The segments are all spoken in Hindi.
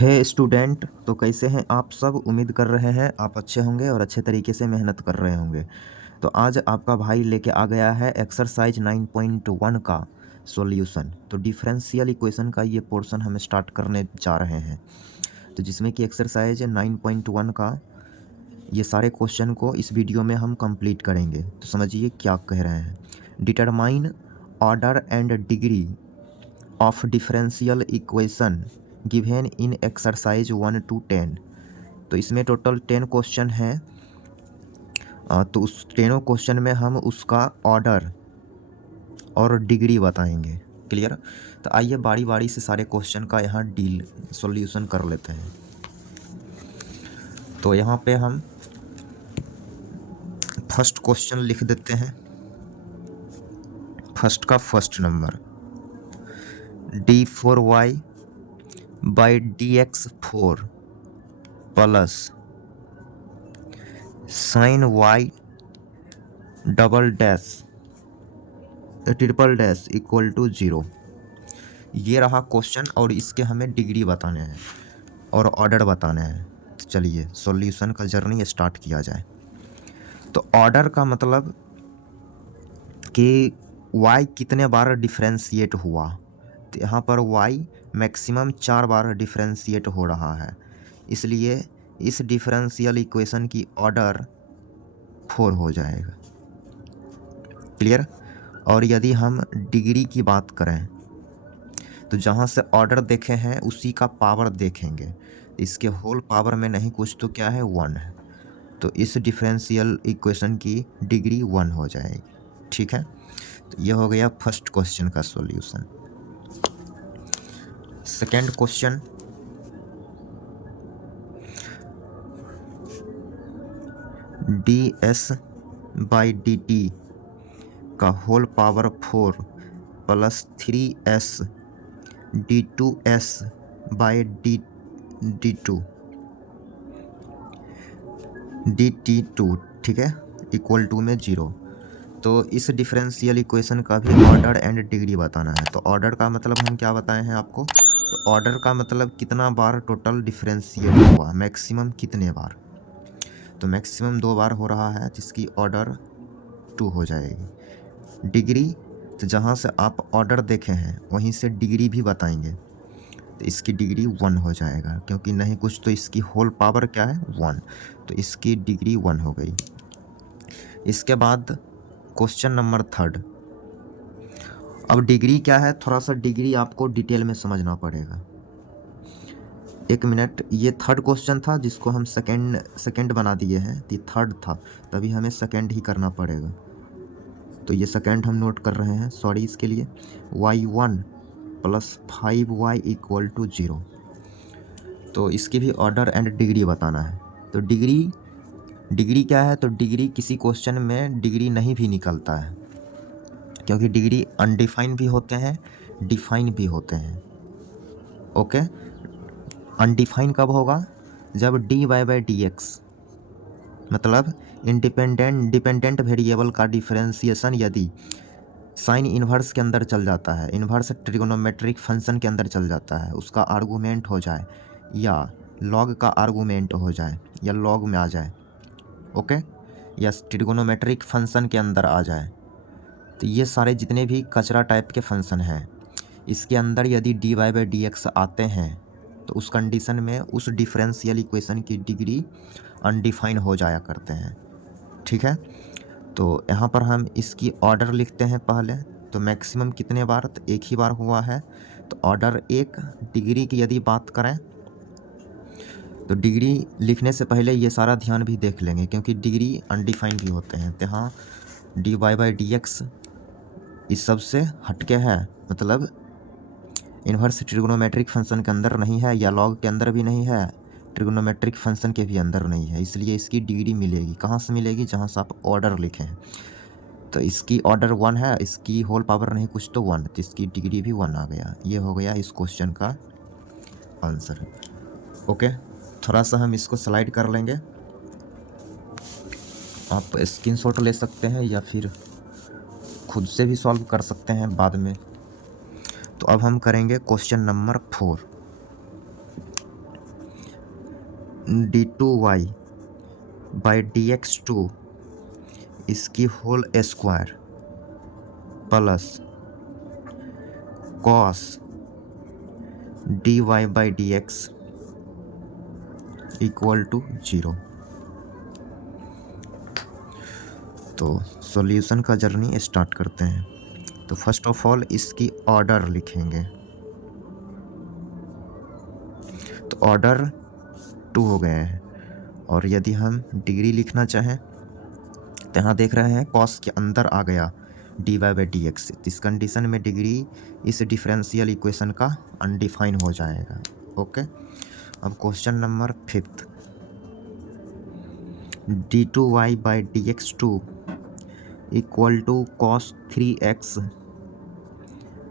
हे स्टूडेंट, तो कैसे हैं आप सब। उम्मीद कर रहे हैं आप अच्छे होंगे और अच्छे तरीके से मेहनत कर रहे होंगे। तो आज आपका भाई लेके आ गया है एक्सरसाइज 9.1 का सॉल्यूशन। तो डिफरेंशियल इक्वेशन का ये पोर्शन हम स्टार्ट करने जा रहे हैं, तो जिसमें कि एक्सरसाइज 9.1 का ये सारे क्वेश्चन को इस वीडियो में हम कंप्लीट करेंगे। तो समझिए क्या कह रहे हैं। Determine order and degree of differential equation given in exercise 1 to 10। तो इसमें टोटल 10 क्वेश्चन हैं। तो उस 10 क्वेश्चन में हम उसका ऑर्डर और डिग्री बताएंगे। क्लियर। तो आइए बारी बारी से सारे क्वेश्चन का यहाँ डील सॉल्यूशन कर लेते हैं। तो यहाँ पे हम फर्स्ट क्वेश्चन लिख देते हैं। फर्स्ट का first number d4y by dx4 plus sine y double dash triple dash equal to 0। ये रहा क्वेश्चन और इसके हमें डिग्री बताने हैं और ऑर्डर बताने हैं। तो चलिए सॉल्यूशन का जर्नी स्टार्ट किया जाए। तो ऑर्डर का मतलब कि y कितने बार डिफरेंशिएट हुआ। तो यहाँ पर y मैक्सिमम 4 बार डिफरेंशिएट हो रहा है, इसलिए इस डिफरेंशियल इक्वेशन की ऑर्डर 4 हो जाएगा। क्लियर। और यदि हम डिग्री की बात करें तो जहाँ से ऑर्डर देखे हैं उसी का पावर देखेंगे। इसके होल पावर में नहीं कुछ तो क्या है 1 है, तो इस डिफरेंशियल इक्वेशन की डिग्री 1 हो जाएगी। ठीक है। तो यह हो गया फर्स्ट क्वेश्चन का solution. Second question ds by dt का whole power 4 plus 3s d2s by dt2 dt2 ठीक है इक्वल टू में 0। तो इस डिफरेंशियल इक्वेशन का भी ऑर्डर एंड डिग्री बताना है। तो ऑर्डर का मतलब हम क्या बताए हैं आपको। तो ऑर्डर का मतलब कितना बार टोटल डिफरेंशिएट हुआ, मैक्सिमम कितने बार। तो मैक्सिमम 2 बार हो रहा है, जिसकी ऑर्डर 2 हो जाएगी। डिग्री तो जहाँ से आप ऑर्डर देखे हैं वहीं से डिग्री भी बताएंगे, तो इसकी डिग्री 1 हो जाएगा, क्योंकि नहीं कुछ तो इसकी होल पावर क्या है 1, तो इसकी डिग्री 1 हो गई। इसके बाद क्वेश्चन नंबर थर्ड। अब डिग्री क्या है, थोड़ा सा डिग्री आपको डिटेल में समझना पड़ेगा। एक मिनट, ये थर्ड क्वेश्चन था जिसको हम सेकंड बना दिए हैं। ये थर्ड था, तभी हमें सेकंड ही करना पड़ेगा। तो ये सेकंड हम नोट कर रहे हैं, सॉरी इसके लिए। y1 plus 5y equal to 0। तो इसकी भी ऑर्डर एंड डिग्री बताना है। तो डिग्री क्या है, तो डिग्री किसी क्वेश्चन में डिग्री नहीं भी निकलता है, क्योंकि डिग्री अनडिफाइन भी होते हैं, डिफाइन भी होते हैं। ओके। अनडिफाइन कब होगा, जब dy बाई dx मतलब डिपेंडेंट वेरिएबल का डिफरेंशिएशन यदि साइन इन्वर्स के अंदर चल जाता है, इन्वर्स ट्रिगोनोमेट्रिक फंक्शन के अंदर चल जाता है, उसका आर्गूमेंट हो जाए या लॉग का आर्गूमेंट हो जाए या लॉग में आ जाए, ओके, या ट्रिगोनोमेट्रिक फंक्शन के अंदर आ जाए। तो ये सारे जितने भी कचरा टाइप के फंक्शन हैं, इसके अंदर यदि dy बाई dx आते हैं तो उस कंडीशन में उस डिफरेंशियल इक्वेशन की डिग्री अनडिफाइन हो जाया करते हैं। ठीक है। तो यहाँ पर हम इसकी ऑर्डर लिखते हैं पहले। तो मैक्सिमम कितने बार, तो एक ही बार हुआ है, तो ऑर्डर 1। डिग्री की यदि बात करें तो डिग्री लिखने से पहले ये सारा ध्यान भी देख लेंगे, क्योंकि डिग्री अनडिफाइन भी होते हैं। तो यहाँ dy बाई dx इस सब से हटके है, मतलब इन्वर्स ट्रिगोनोमेट्रिक फंक्शन के अंदर नहीं है या लॉग के अंदर भी नहीं है, ट्रिगोनोमेट्रिक फंक्शन के भी अंदर नहीं है, इसलिए इसकी डिग्री मिलेगी कहाँ से मिलेगी, जहाँ से आप ऑर्डर लिखें। तो इसकी ऑर्डर 1 है, इसकी होल पावर नहीं कुछ तो 1, तो इसकी डिग्री भी 1 आ गया। ये हो गया इस क्वेश्चन का आंसर। ओके। थोड़ा सा हम इसको स्लाइड कर लेंगे, आप स्क्रीनशॉट ले सकते हैं या फिर खुद से भी सॉल्व कर सकते हैं बाद में। तो अब हम करेंगे question number 4। d2y by dx2 इसकी whole square plus cos dy by dx equal to 0। तो सॉल्यूशन का जर्नी स्टार्ट करते हैं। तो फर्स्ट ऑफ ऑल इसकी ऑर्डर लिखेंगे। तो ऑर्डर 2 हो गए हैं। और यदि हम डिग्री लिखना चाहें तो यहाँ देख रहे हैं कॉस के अंदर आ गया dy बाई डी एक्स। इस कंडीशन में डिग्री इस डिफरेंशियल इक्वेशन का अनडिफाइन हो जाएगा। ओके, अब question number 5, d2y by dx2 equal to cos 3x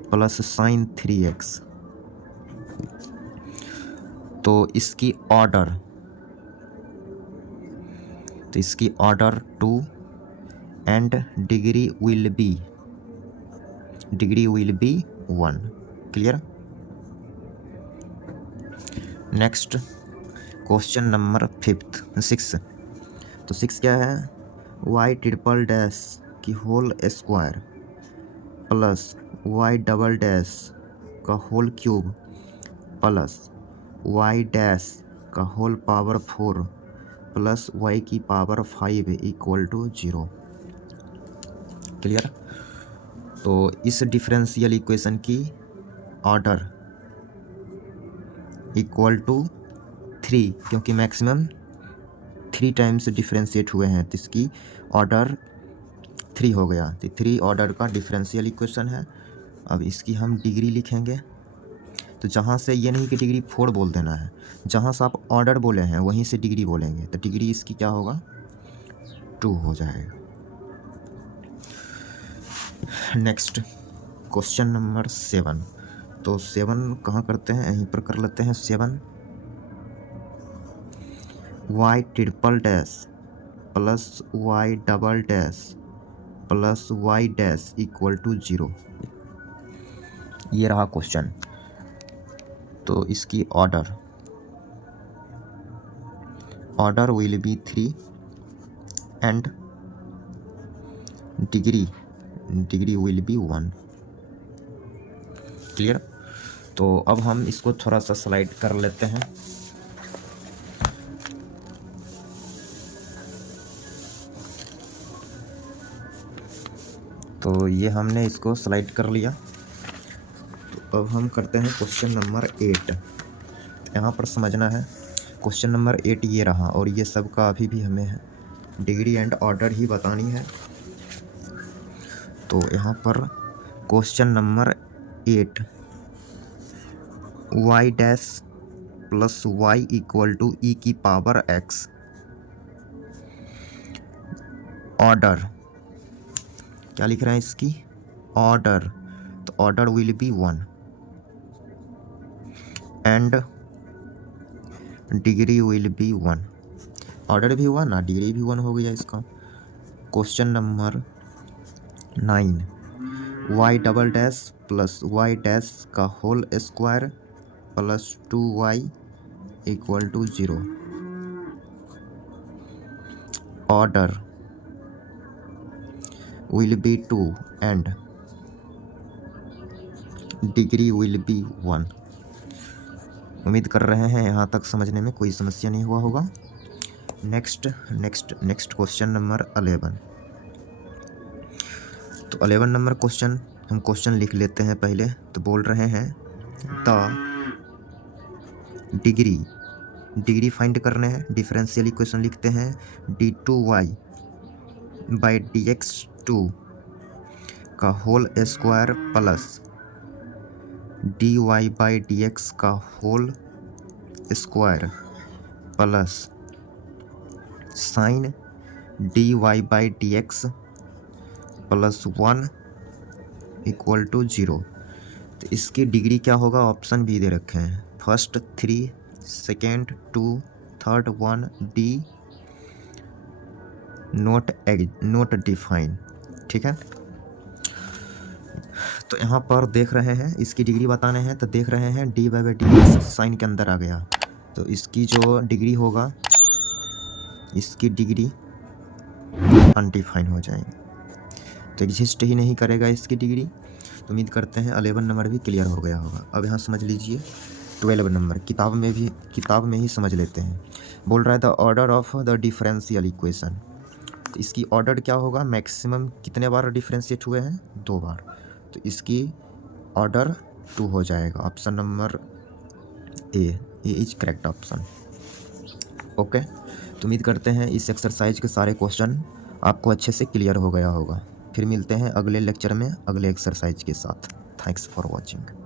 plus sine 3x। तो इसकी order 2 and degree will be 1। Clear. Next question number 6। तो 6 क्या है, y ट्रिपल डैश की whole square plus y double dash का whole cube plus y dash का होल पावर 4 प्लस y की पावर 5 इक्वल टू 0। क्लियर। तो इस डिफरेंशियल इक्वेशन की ऑर्डर इक्वल टू 3, क्योंकि मैक्सिमम 3 टाइम्स डिफरेंशिएट हुए हैं तो इसकी ऑर्डर 3 हो गया। तो 3 ऑर्डर का डिफरेंशियल इक्वेशन है। अब इसकी हम डिग्री लिखेंगे। तो जहाँ से ये नहीं कि डिग्री 4 बोल देना है, जहाँ से आप ऑर्डर बोले हैं वहीं से डिग्री बोलेंगे। तो डिग्री इसकी क्या होगा, 2 हो जाएगा। Next question number 7। तो 7 कहाँ करते हैं, यहीं पर कर लेते हैं। 7 y triple dash plus y double dash plus y dash equal to 0। ये रहा क्वेश्चन। तो इसकी order will be 3 and degree will be 1। Clear. तो अब हम इसको थोड़ा सा स्लाइड कर लेते हैं। तो ये हमने इसको स्लाइड कर लिया। तो अब हम करते हैं क्वेश्चन नंबर 8। यहाँ पर समझना है, क्वेश्चन नंबर 8 ये रहा और ये सब का अभी भी हमें डिग्री एंड ऑर्डर ही बतानी है। तो यहाँ पर question number 8, y dash plus Y equal to E की पावर x। ऑर्डर क्या लिख रहे हैं इसकी, ऑर्डर। तो order will be 1 and degree will be 1। Order भी 1 और डिग्री भी 1 हो गया इसका। Question number 9, y double dash plus y dash का whole square plus 2y equal to 0। Order will be 2 and degree will be 1। उम्मीद कर रहे हैं यहाँ तक समझने में कोई समस्या नहीं हुआ होगा। Next question number 11। तो 11 नंबर क्वेश्चन, हम क्वेश्चन लिख लेते हैं पहले। तो बोल रहे हैं द डिग्री फाइंड करने हैं। डिफरेंशियल इक्वेशन लिखते हैं d2y बाई dx2 का whole square plus dy by dx का whole square plus sine dy by dx plus 1 equal to 0। तो इसकी डिग्री क्या होगा, ऑप्शन भी दे रखे हैं। First 3, second 2, third 1, D naught define. ठीक है। तो यहाँ पर देख रहे हैं इसकी डिग्री बताने हैं। तो देख रहे हैं D by D X sine के अंदर आ गया। तो इसकी जो डिग्री होगा, इसकी डिग्री अनडिफाइन हो जाएगी, तो एग्जिस्ट ही नहीं करेगा इसकी डिग्री। तो उम्मीद करते हैं 11 नंबर भी क्लियर हो गया होगा। अब यहाँ समझ लीजिए 12 नंबर, किताब में ही समझ लेते हैं। बोल रहा है the order of the differential equation, तो इसकी ऑर्डर क्या होगा, मैक्सिमम कितने बार डिफरेंशिएट हुए हैं, 2 बार, तो इसकी ऑर्डर 2 हो जाएगा। Option number A is correct option. Okay, तो उम्मीद करते हैं इस एक्सरसाइज के सारे क्वेश्चन आपको अच्छे से क्लियर हो गया होगा। फिर मिलते हैं अगले लेक्चर में अगले एक्सरसाइज के साथ। Thanks for watching.